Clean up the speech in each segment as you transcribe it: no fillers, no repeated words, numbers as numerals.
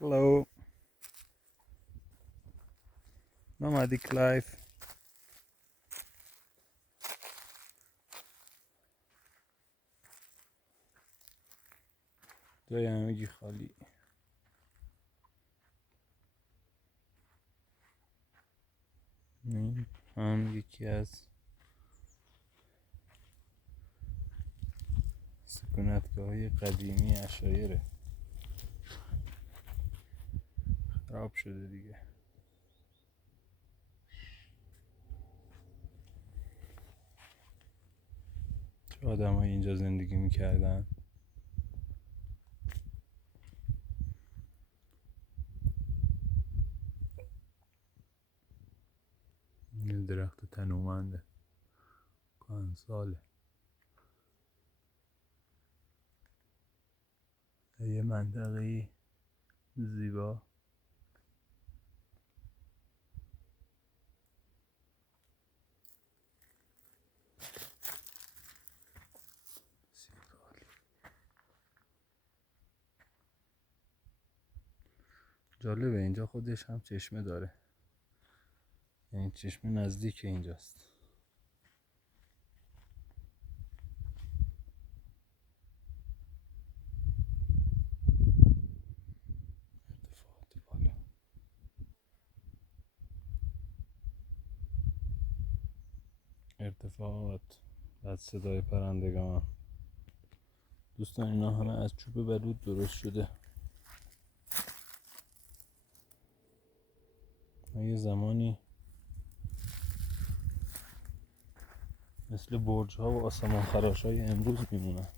Hello, Nomadic Life. جای همگی خالی. این هم یکی از سکونتگاه‌های قدیمی عشایره. خراب شده دیگه. چه آدم‌هایی اینجا زندگی میکردن. این درخت تنومنده، کهن ساله. یه منطقه‌ای زیبا. جالبه اینجا خودش هم چشمه داره، یعنی چشمه نزدیک اینجاست. ارتفاعات بالا. ارتفاعات بعد صدای پرندگان. دوستان اینا همه از چوب بلود درست شده. یه زمانی مثل برج ها و آسمان خراش های امروز میمونن.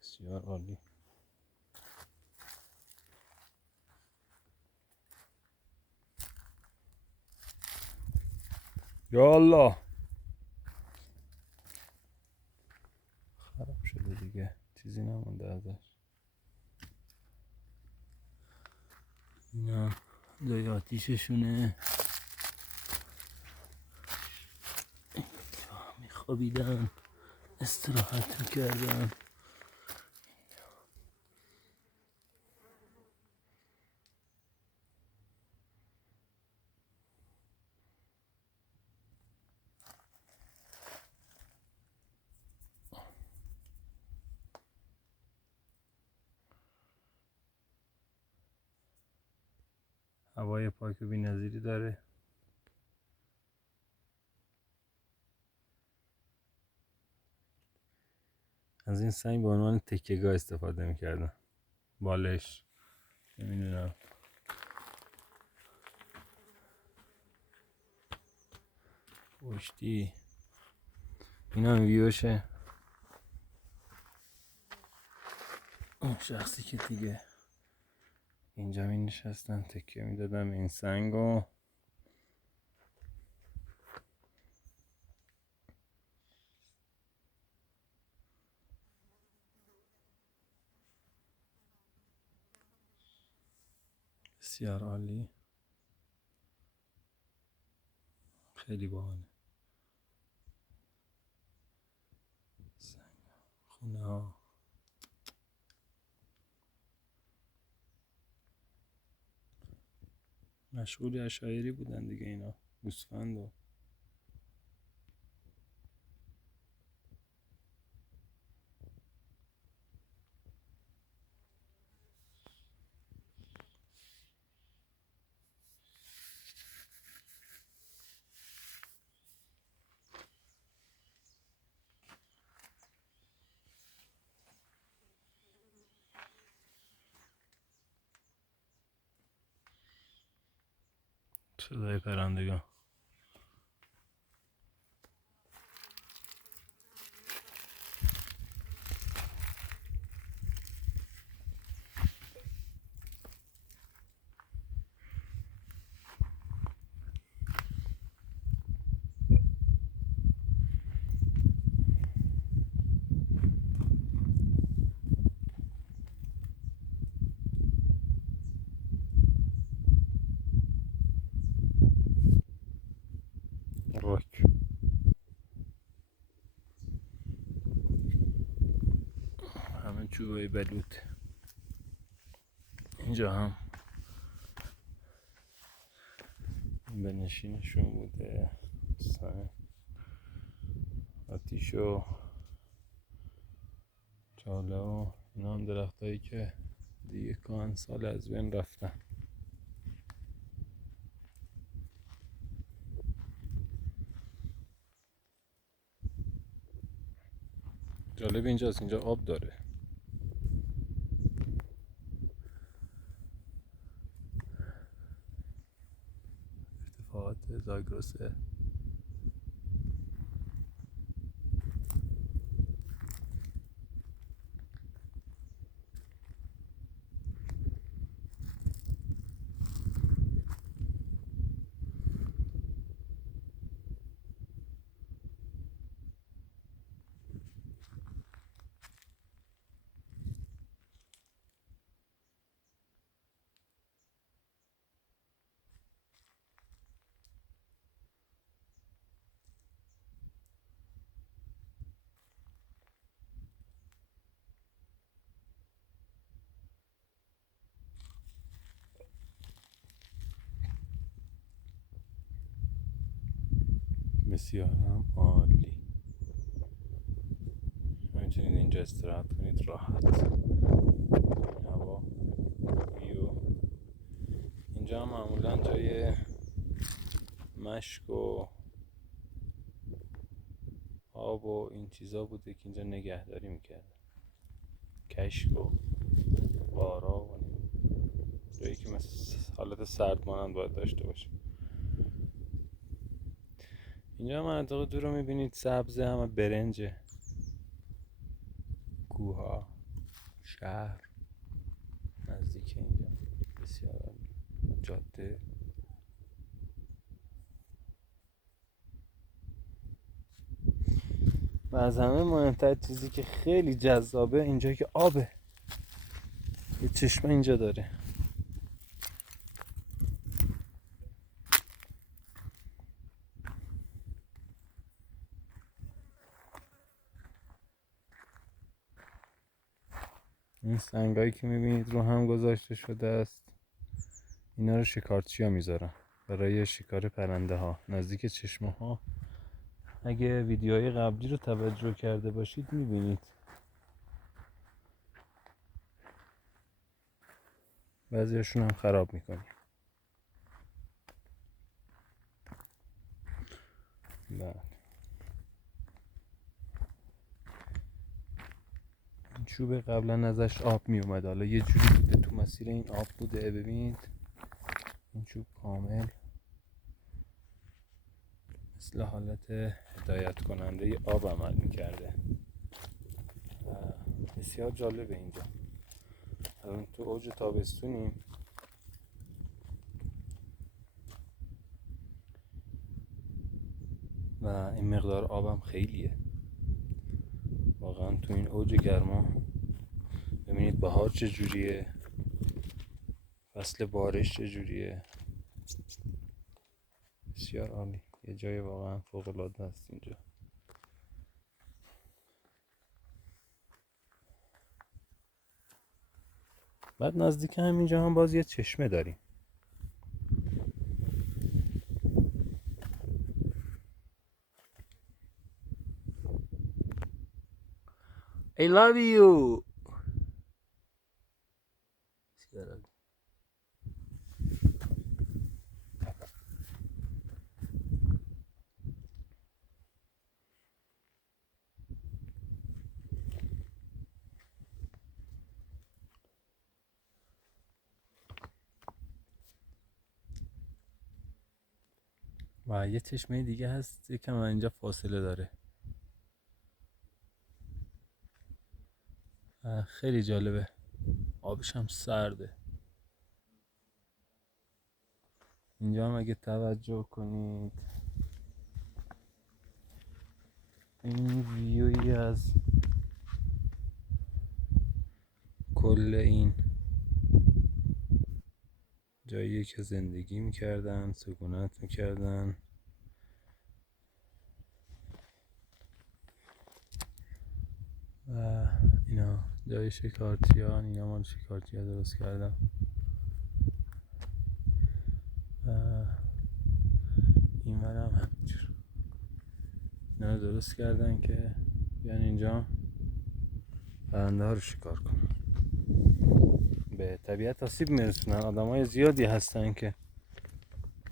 بسیار عالی. یا الله، خراب شده دیگه، چیزی نمونده ازش. اینا جای آتیششونه. اینجا میخوابیدن، استراحت میکردن. هوای پاک و بی‌نظیری داره. از این سنگ به عنوان تکیه‌گاه استفاده میکردن. بالش، نمیدونم، پشتی. اینا هم ویوشه. اون شخصی که دیگه اینجا می نشستن تکیه می دادم این سنگو. بسیار عالی، خیلی باحاله. خونه ها مشغول عشایری بودن دیگه، اینا گوسفند و صدای پرندگان. چوبای بلوط. اینجا هم بنشینشون بوده، آتیش و چاله و اینا هم درخت هایی که دیگه کهن سال از بین رفتن. جالب اینجاست، اینجا آب داره. ارتفاعات زاگرسه. بسیار هم عالی. میتونید اینجا استراحت کنید راحت. هوا ویو. اینجا هم معمولا جای مشک و آب و این چیزا بوده که اینجا نگهداری میکرد. کشک و بارا و جایی که مثل حالت سرد مانند باید داشته باشه. اینجا مناطق دور رو میبینید سبزه، همه برنجه. کوها، شهر نزدیک اینجا. بسیار جاده. و از همه مهمتر چیزی که خیلی جذابه اینجا که آبه. یه چشمه اینجا داره. این سنگایی که میبینید رو هم گذاشته شده است. اینا رو شکارچی‌ها میذارن برای شکار پرنده ها نزدیک چشمه ها. اگه ویدیوهای قبلی رو توجه کرده باشید میبینید بعضیشون هم خراب میکنیم. بله. این چوب قبلا ازش آب میومد، حالا یه جوری بوده تو مسیر این آب بوده. ببینید این چوب کامل مثل حالت هدایت کننده آب عمل میکرده. بسیار جالبه اینجا. الان تو اوج تابستونیم و این مقدار آبم خیلیه واقعا. تو این اوج گرما ببینید بهار چجوریه، فصل بارش چجوریه. بسیار عالی. یه جای واقعا فوق العاده است اینجا. بعد نزدیک همینجا هم باز یه چشمه داریم. I love you. و یه چشمه دیگه هست یکم اینجا فاصله داره. خیلی جالبه. آبش هم سرده. اینجا هم اگه توجه کنید این ویوی از کل این جایی که زندگی میکردن، سکونت میکردن و اینا جای شکارچیان، اینا مال شکارچی‌ها درست کردم. این ورم همینجور اینا رو درست کردن که بیان اینجا پرنده ها رو شکار کنن. به طبیعت آسیب میرسونن. آدم های زیادی هستن که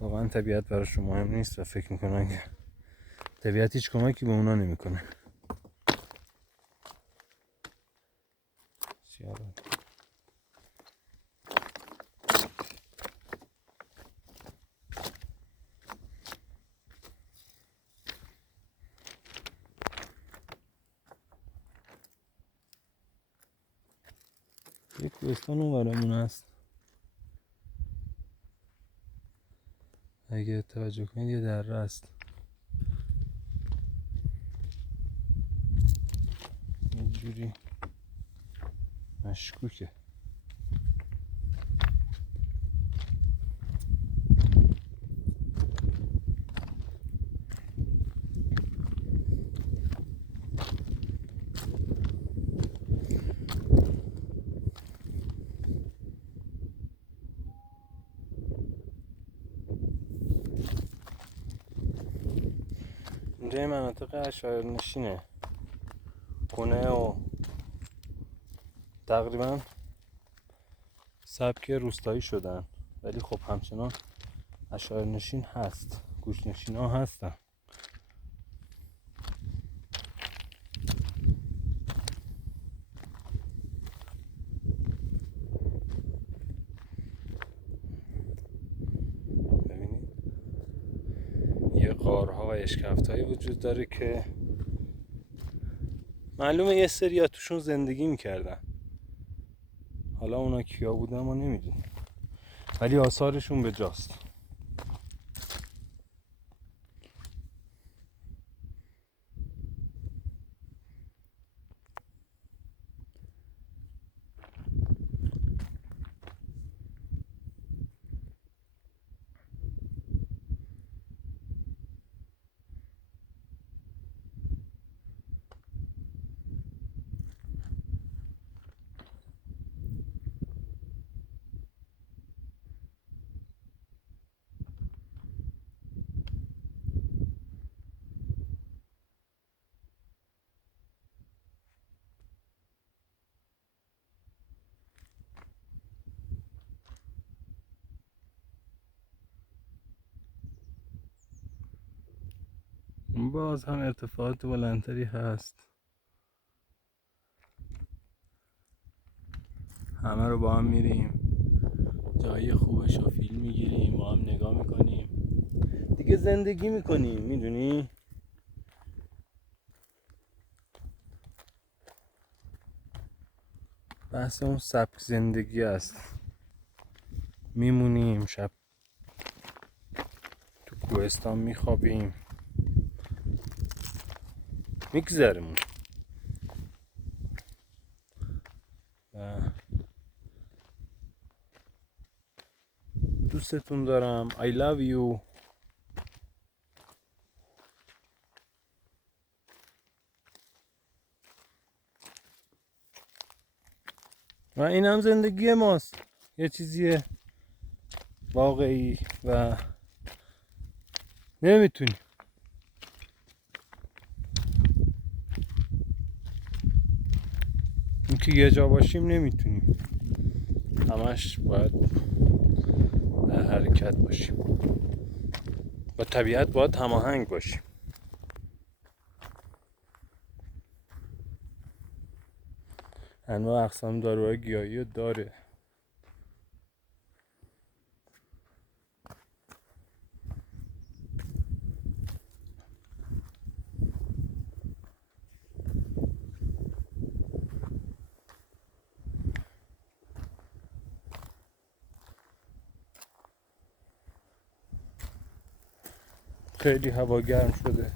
واقعا طبیعت براشون مهم نیست و فکر میکنن که طبیعت هیچ کمکی به اونا نمیکنه. یک کوهستان اون ورمون هست. اگه توجه کنید یه دره است. اینجوری مشکوکه. اینجا مناطق عشایر نشینه، خونه و تقریبا سبک روستایی شدن، ولی خب همچنان عشایر نشین هست، کوچ نشین ها هستن. ببینید یه غارها و اشکفت هایی وجود داره که معلومه یه سری توشون زندگی میکردن. حالا اونا کیا بودن ما نمیدونیم، ولی آثارشون به جاست. باز هم ارتفاعات بلندتری هست. همه رو با هم میریم جای خوبش رو فیلم میگیریم، با هم نگاه میکنیم دیگه، زندگی میکنیم. میدونی بحث اون سبک زندگی است. میمونیم شب تو کوهستان، میخوابیم، میگذرمون. دوستتون دارم. I love you. و این هم زندگی ماست، یه چیزی واقعی و نمیتونیم اینکه یه جا باشیم، نمیتونیم همش باید در حرکت باشیم، با طبیعت باید هماهنگ باشیم. انواع اقسام داروهای گیاهی داره. خیلی هوا گرم شده.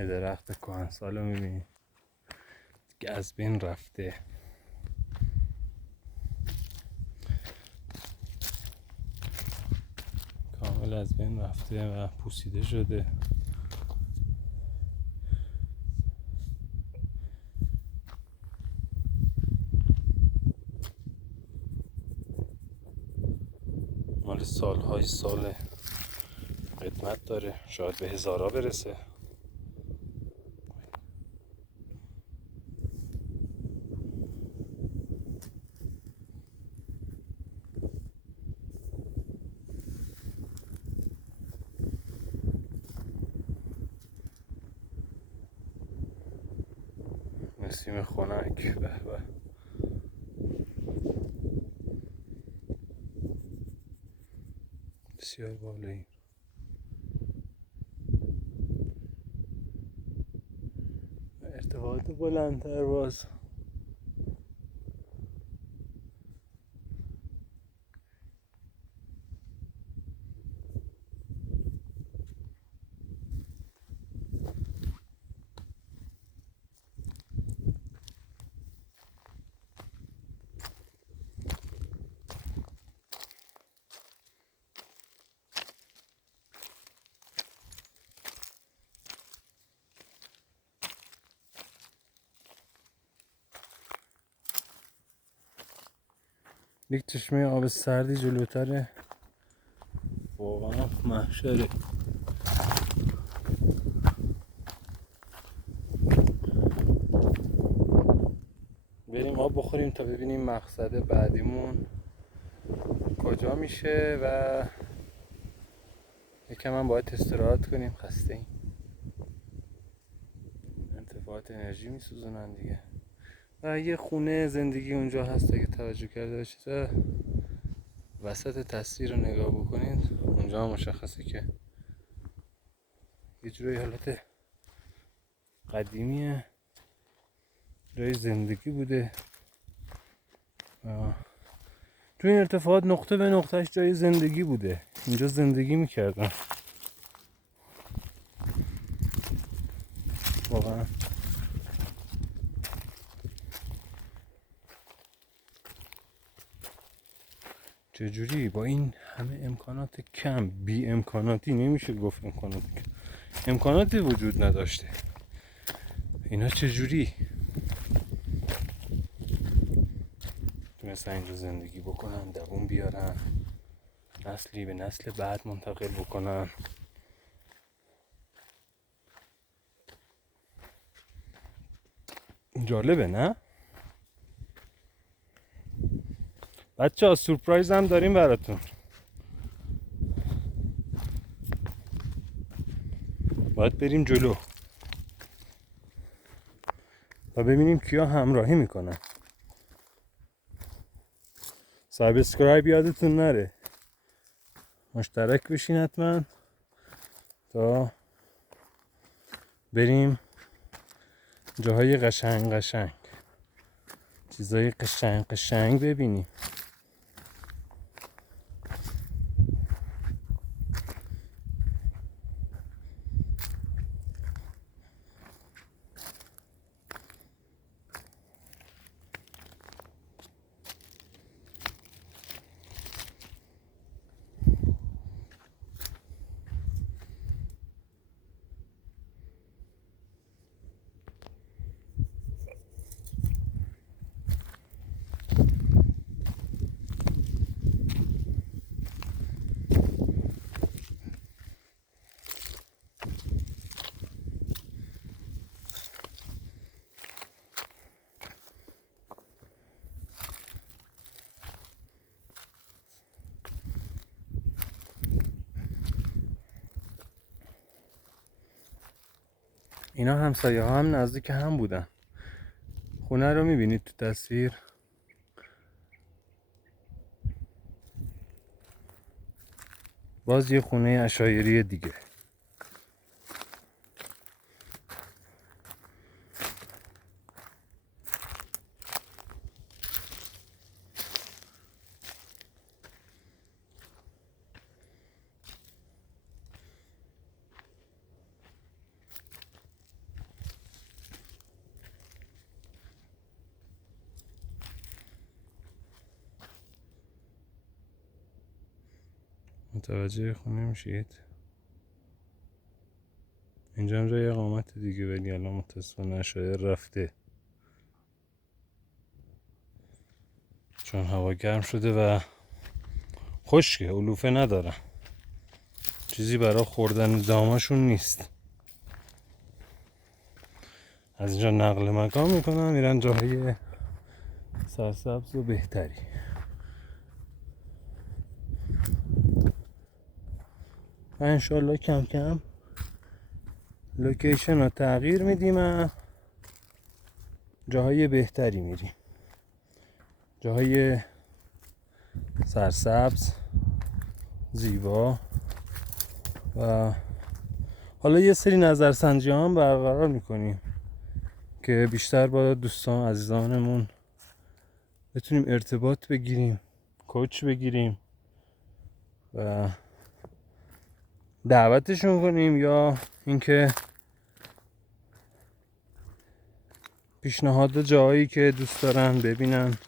یه درخت کهنسال رو میبینید که از بین رفته. کامل از بین رفته و پوسیده شده. مال سالهای سال قدمت داره، شاید به هزارها برسه. نسیم خنک، به به. بسیار بالایی. ارتفاعات بلندتر باز یک چشمه آب سردی جلوتره، واقعا محشره. بریم آب بخوریم تا ببینیم مقصد بعدیمون کجا میشه و یکم هم باید استراحت کنیم، خسته ایم. ارتفاعات انرژی میسوزونن دیگه. و یه خونه زندگی اونجا هست، اگه توجه کرده باشید وسط تصویر رو نگاه بکنید، اونجا هم مشخصه که یه جوری حالت قدیمیه، جای زندگی بوده. تو این ارتفاعات نقطه به نقطهش جای زندگی بوده، اینجا زندگی میکردن واقعا. چجوری با این همه امکانات کم، بی امکاناتی نمیشه گفت امکاناتی کم، امکاناتی وجود نداشته، اینا چجوری تونستن اینجا زندگی بکنن، دووم بیارن، نسلی به نسل بعد منتقل بکنن. جالبه نه؟ بچه ها سورپرایز هم داریم براتون. باید بریم جلو و ببینیم کیا همراهی میکنن. سابسکرایب یادتون نره، مشترک بشین حتما تا بریم جاهای قشنگ قشنگ، چیزای قشنگ قشنگ ببینیم. اینا همسایه ها هم نزدیک هم بودن. خونه رو میبینید تو تصویر، باز یه خونه عشایری دیگه. متوجه خونه میشید. اینجا هم جای اقامت دیگه، ولی الان متاسفانه شاید رفته چون هوا گرم شده و خشکه، علوفه ندارن، چیزی برای خوردن داماشون نیست. از اینجا نقل مکان میکنن میرن جاهای سرسبز و بهتری. و انشالله کم کم لوکیشن رو تغییر میدیم و جاهای بهتری میریم، جاهای سرسبز زیبا. و حالا یه سری نظرسنجی هم برقرار میکنیم که بیشتر با دوستان عزیزانمون بتونیم ارتباط بگیریم، کوچ بگیریم و دعوتشون کنیم، یا اینکه پیشنهاد جایی که دوست دارن ببینن.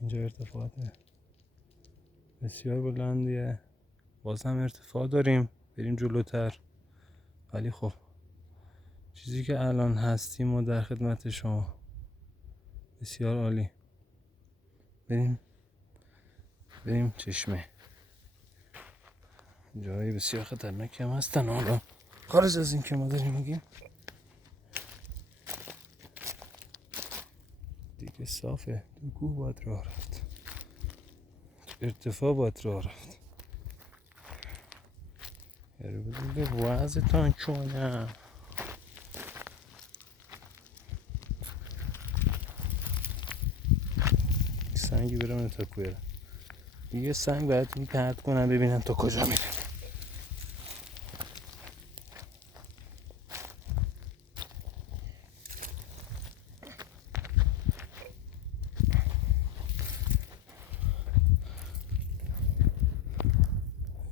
اینجا ارتفاعات بسیار بلندیه، باز هم ارتفاع داریم بریم جلوتر، ولی خب چیزی که الان هستیم و در خدمت شما. بسیار عالی. بریم چشمه. جایی بسیار خطرناکی هم هستن، حالا خارج از این که ما داریم میگیم دیگه صافه. دو کوه باید راه رفت، ارتفاع باید راه رفت. یارو بزرگ وعظتان کنم. سنگی برم تا کوه دیگه، سنگ باید میپرد کنم ببینم تا کجا میره.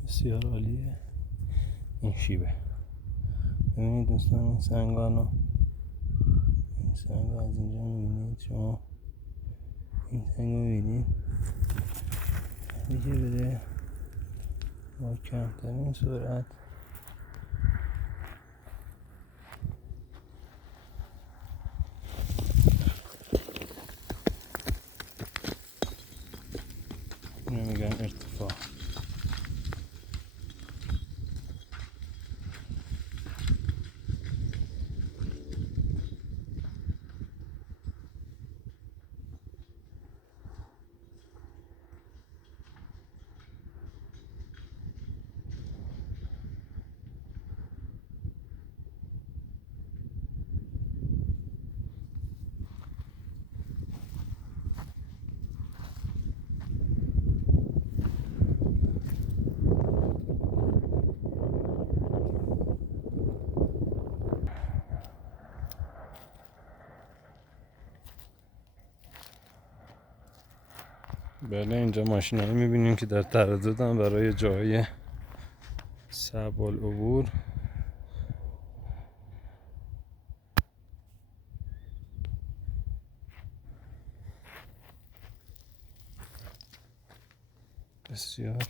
بسیار عالیه این شیبه. ببینید دوستان این سنگانو، این سنگ از اینجا میبینید شما، این سنگ رو میبینید دیگه بده با کمترین سرعت اینو میگن ارتفاع. بله اینجا ماشین هایی میبینیم که در ترددن برای جای صعب العبور. بسیار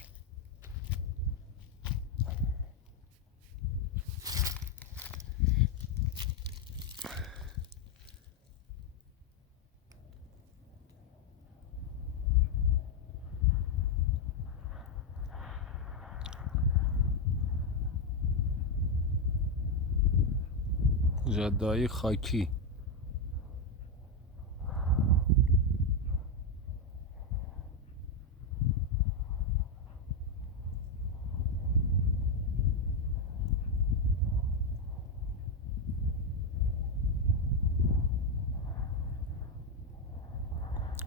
جاده‌های خاکی.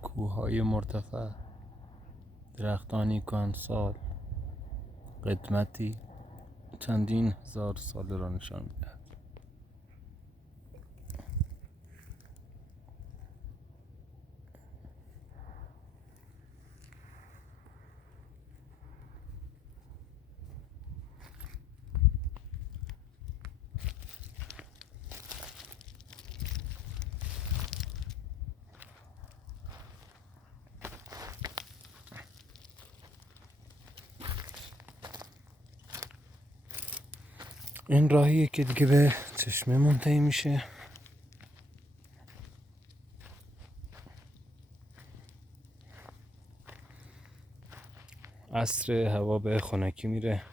کوههای مرتفع، درختانی کهنسال، قدمتی چندین هزار سال را نشان می‌دهد. این راهیه که دیگه به چشمه منتهی میشه. عصر هوا به خنکی میره.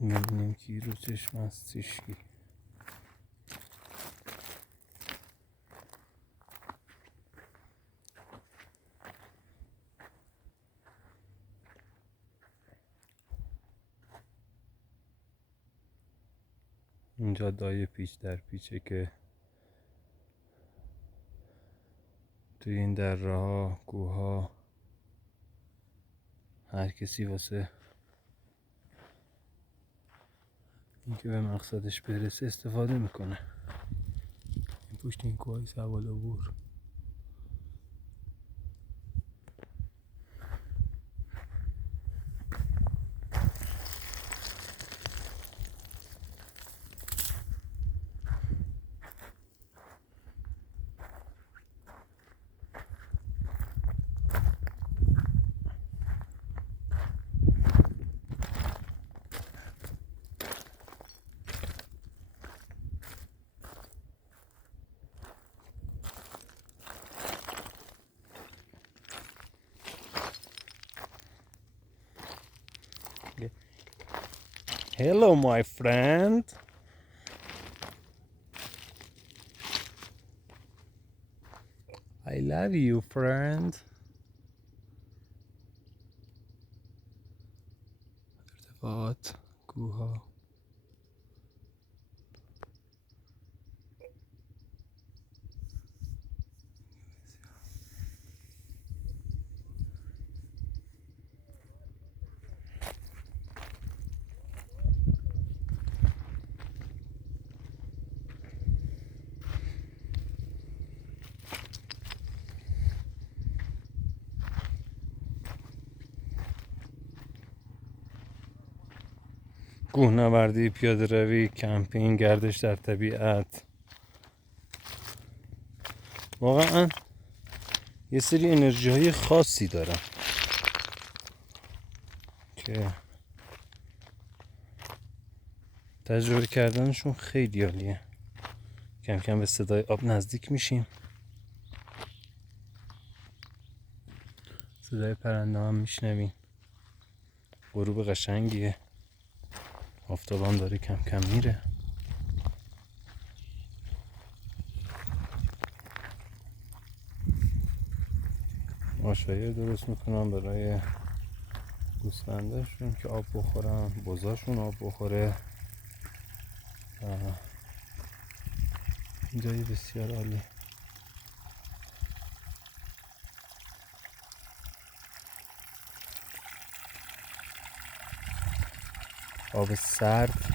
میبینیم که رو چشم هست چشکی. اینجا دایه پیچ در پیچه که توی این دره ها، کوه ها، هر کسی واسه اینکه به مقصدش برسه استفاده میکنه. این پشت این کوههای سوال عبور. Hello my friend. I love you friend. ارتفاعات، کوه ها. کوهنوردی، پیاده روی، کمپینگ، گردش در طبیعت، واقعا یه سری انرژی های خاصی دارن که تجربه کردنشون خیلی عالیه. کم کم به صدای آب نزدیک میشیم. صدای پرنده هم میشنویم. غروب قشنگیه. آفتاب هم داره کم کم میره. آشایر درست میکنم برای گوسفنداشون که آب بخورن، بزاشون آب بخوره. جایی بسیار عالی. آب سرد.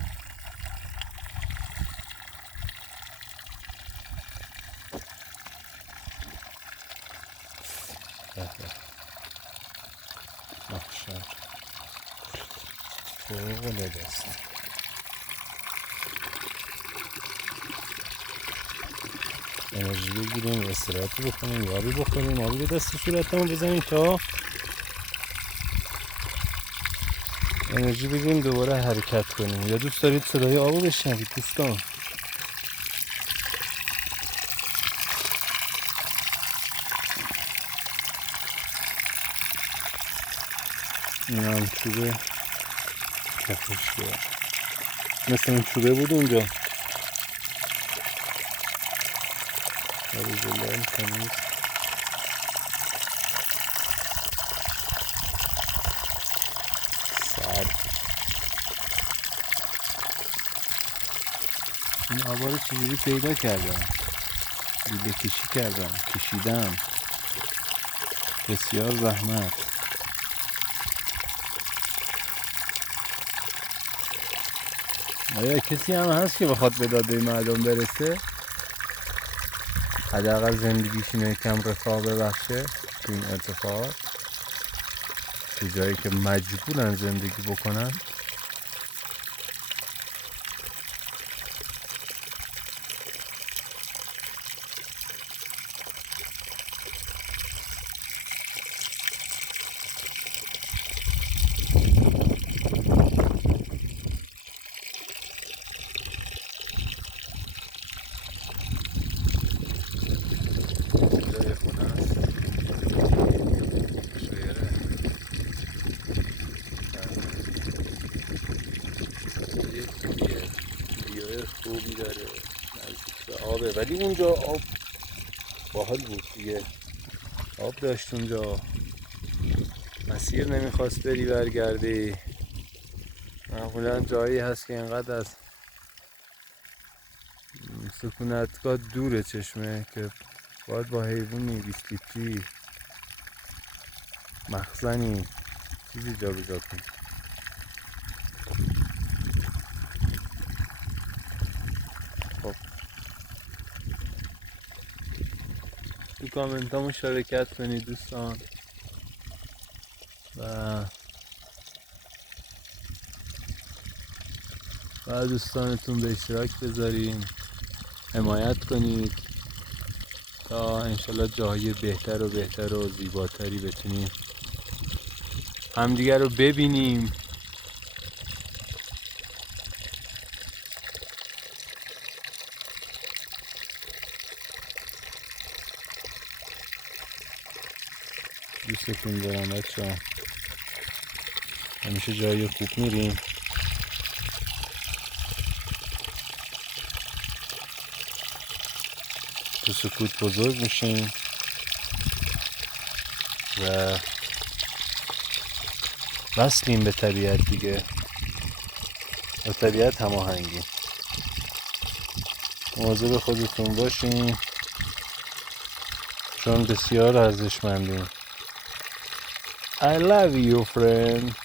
ماشاءالله فوق‌العاده است. انرژی بگیریم، استراحت بکنیم، یابی بخوریم، آبی به دست صورتمون بزنیم تا انرژی بگیریم دوباره حرکت کنیم. یا دوست دارید صدای آبو بشنوید دوستان؟ این هم چوبه کفشیه، مثل این چوبه بود اونجا. آبی کنید. سرد. این آبا رو چجوری پیدا کردم؟ دیده کشی کردم، کشیدم، بسیار زحمت. آیا کسی هم هست که بخواد به داده مردم برسه؟ حداقل زندگیش اینه کم رفاه ببخشه تو این ارتفاعات، تو جایی که مجبورن زندگی بکنن. جای خونه است شویره یه خوبیه ویدیوی خوبی داره نزدیک به آبه ولی اونجا آب باحال بود دیگه آب داشت اونجا مسیر نمیخواست بری برگردی معمولا جایی هست که اینقدر از سکونتگاه دوره چشمه که باید با حیوانی 20 لیتری مخزنی چیزی جا بجا کنی. خب تو کامنت ها مشارکت کنید دوستان و دوستانتون به اشتراک بذارین حمایت کنید تا انشالله جاهای بهتر و بهتر و زیباتری بتونیم همدیگر رو ببینیم. دوستتون دارم بچه‌ها همیشه جای خوب میریم تو سکوت بزرگ میشیم و وصلیم به طبیعت دیگه با طبیعت هماهنگی مواظب خودتون باشین چون بسیار ارزشمندین. I love you friend.